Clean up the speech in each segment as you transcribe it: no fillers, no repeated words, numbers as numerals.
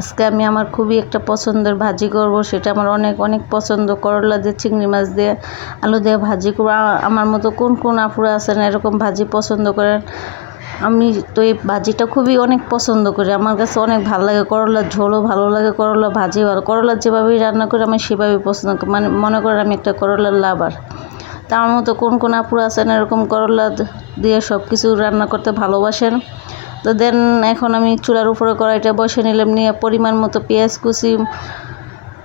আজকে আমি আমার খুবই একটা পছন্দের ভাজি করব, সেটা আমার অনেক অনেক পছন্দ। করলা দিয়ে, চিংড়ি মাছ দিয়ে, আলু দিয়ে ভাজি করব। আমার মতো কোন কোন আপুরা আছেন এরকম ভাজি পছন্দ করেন? আমি তো এই ভাজিটা খুবই অনেক পছন্দ করি, আমার কাছে অনেক ভালো লাগে। করলার ঝোলও ভালো লাগে, করলা ভাজি ভালো। করলা যেভাবেই রান্না করি আমি সেভাবেই পছন্দ করি, মানে মনে করেন আমি একটা করলার লাভার। তা আমার মতো কোন কোন আপুরা আছেন এরকম করলা দিয়ে সব কিছু রান্না করতে ভালোবাসেন? তো দেন এখন আমি চুলার উপরে কড়াইটা বসে নিলাম, নিয়ে পরিমাণ মতো পেঁয়াজ কুচি,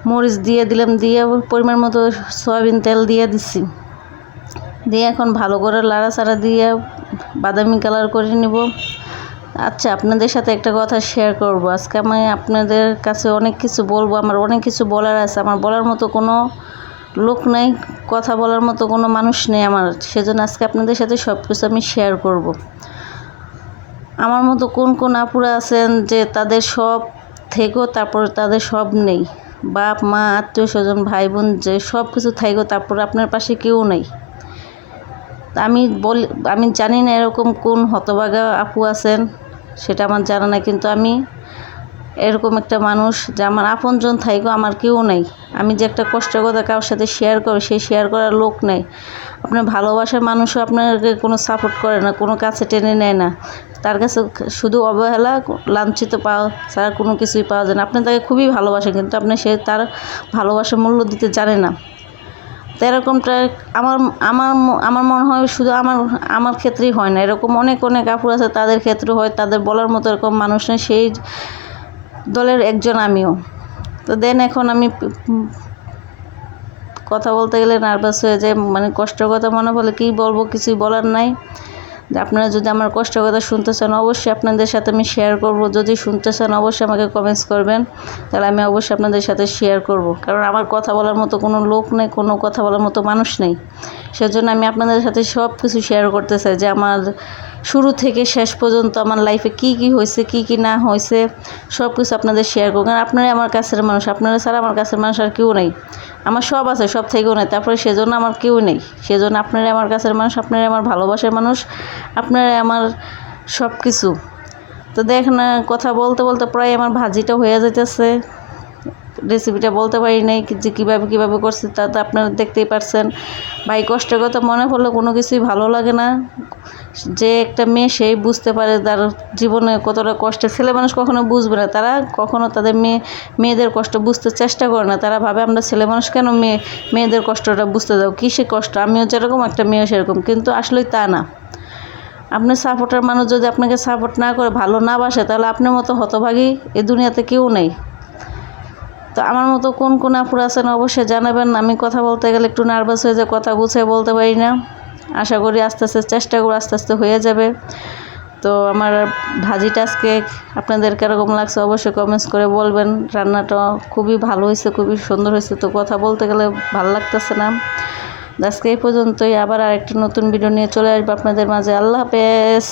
মরিচ দিয়ে দিলাম, দিয়ে পরিমাণ মতো সয়াবিন তেল দিয়ে দিচ্ছি, দিয়ে এখন ভালো করে লাড়াচাড়া দিয়ে বাদামি কালার করে নিব। আচ্ছা, আপনাদের সাথে একটা কথা শেয়ার করব। আজকে আমি আপনাদের কাছে অনেক কিছু বলবো, আমার অনেক কিছু বলার আছে। আমার বলার মতো কোনো লোক নেই, কথা বলার মতো কোনো মানুষ নেই আমার, সেজন্য আজকে আপনাদের সাথে সব কিছু আমি শেয়ার করব। আমার মতো কোন কোন আপুরা আছেন যে তাদের সব থেকেও তারপর তাদের সব নেই? বাপ মা আত্মীয় স্বজন ভাই বোন যে সব কিছু থেকেও তারপর আপনার পাশে কেউ নেই। আমি জানি না এরকম কোন হতভাগা আপু আছেন, সেটা আমার জানা নাই, কিন্তু আমি এরকম একটা মানুষ যে আমার আপনজন থাইকেও আমার কেউ নেই। আমি যে একটা কষ্টের কথা কারোর সাথে শেয়ার করি, সেই শেয়ার করার লোক নেই। আপনার ভালোবাসার মানুষও আপনাকে কোনো সাপোর্ট করে না, কোনো কাছে টেনে নেয় না। তার কাছে শুধু অবহেলা, লাঞ্ছিত পাওয়া ছাড়া কোনো কিছুই পাওয়া যায় না। আপনি তাকে খুবই ভালোবাসেন, কিন্তু আপনি তার ভালোবাসার মূল্য দিতে জানে না। তো এরকমটা আমার আমার আমার মনে হয় শুধু আমার ক্ষেত্রেই হয় না, এরকম অনেক অনেক আপুর আছে, তাদের ক্ষেত্রে হয়। তাদের বলার মতো এরকম মানুষ নেই, সেই দলের একজন আমিও। তো দেন এখন আমি কথা বলতে গেলে নার্ভাস হয়ে যায়, মানে কষ্টের কথা মনে পড়লে কী বলবো, কিছুই বলার নাই। যে আপনারা যদি আমার কষ্টের কথা শুনতে চান, অবশ্যই আপনাদের সাথে আমি শেয়ার করব। যদি শুনতে চান অবশ্যই আমাকে কমেন্টস করবেন, তাহলে আমি অবশ্যই আপনাদের সাথে শেয়ার করব। কারণ আমার কথা বলার মতো কোনো লোক নেই, কোনো কথা বলার মতো মানুষ নেই। সেজন্য আমি আপনাদের সাথে সব কিছু শেয়ার করতে চাই, যে আমার শুরু থেকে শেষ পর্যন্ত আমার লাইফে কী কী হয়েছে, কী কী না হয়েছে, সব কিছু আপনাদের শেয়ার করব। কারণ আপনারাই আমার কাছের মানুষ, আপনারা ছাড়া আমার কাছের মানুষ আর কেউ নেই। আমার সব আছে, সব থেকেও নেই, তারপরে সেজন্য আমার কেউ নেই। সেজন্য আপনারাই আমার কাছের মানুষ, আপনারাই আমার ভালোবাসার মানুষ, আপনারাই আমার সব কিছু। তো দেখেন, কথা বলতে বলতে প্রায় আমার ভাজিটা হয়ে যেতেছে। রেসিপিটা বলতে পারি নাই যে কীভাবে করছি, তা তো আপনারা দেখতেই পারছেন। ভাই কষ্টের কথা মনে পড়লে কোনো কিছুই ভালো লাগে না। যে একটা মেয়ে সেই বুঝতে পারে তার জীবনে কতটা কষ্টে। ছেলে মানুষ কখনো বুঝবে না, তারা কখনো তাদের মেয়েদের কষ্ট বুঝতে চেষ্টা করে না। তারা ভাবে আমরা ছেলে মানুষ কেন মেয়েদের কষ্টটা বুঝতে যাও, কিসে কষ্ট, আমিও যেরকম একটা মেয়েও সেরকম, কিন্তু আসলেই তা না। আপনার সাপোর্টার মানুষ যদি আপনাকে সাপোর্ট না করে, ভালো না বাসে, তাহলে আপনার মতো হতভাগী এই দুনিয়াতে কেউ নেই। তো আমার মতো কোন কোন আপুরা আছেন অবশ্যই জানাবেন। আমি কথা বলতে গেলে একটু নার্ভাস হয়ে যায়, কথা গুছিয়ে বলতে পারি না। আশা করি আস্তে আস্তে চেষ্টা করে আস্তে আস্তে হয়ে যাবে। তো আমার ভাজিটা আজকে আপনাদের কীরকম লাগছে অবশ্যই কমেন্টস করে বলবেন। রান্নাটা খুবই ভালো হয়েছে, খুবই সুন্দর হয়েছে। তো কথা বলতে গেলে ভালো লাগতেছে না। আজকে এই পর্যন্তই, আবার আরেকটি নতুন ভিডিও নিয়ে চলে আসবো আপনাদের মাঝে। আল্লাহ হাফেজ।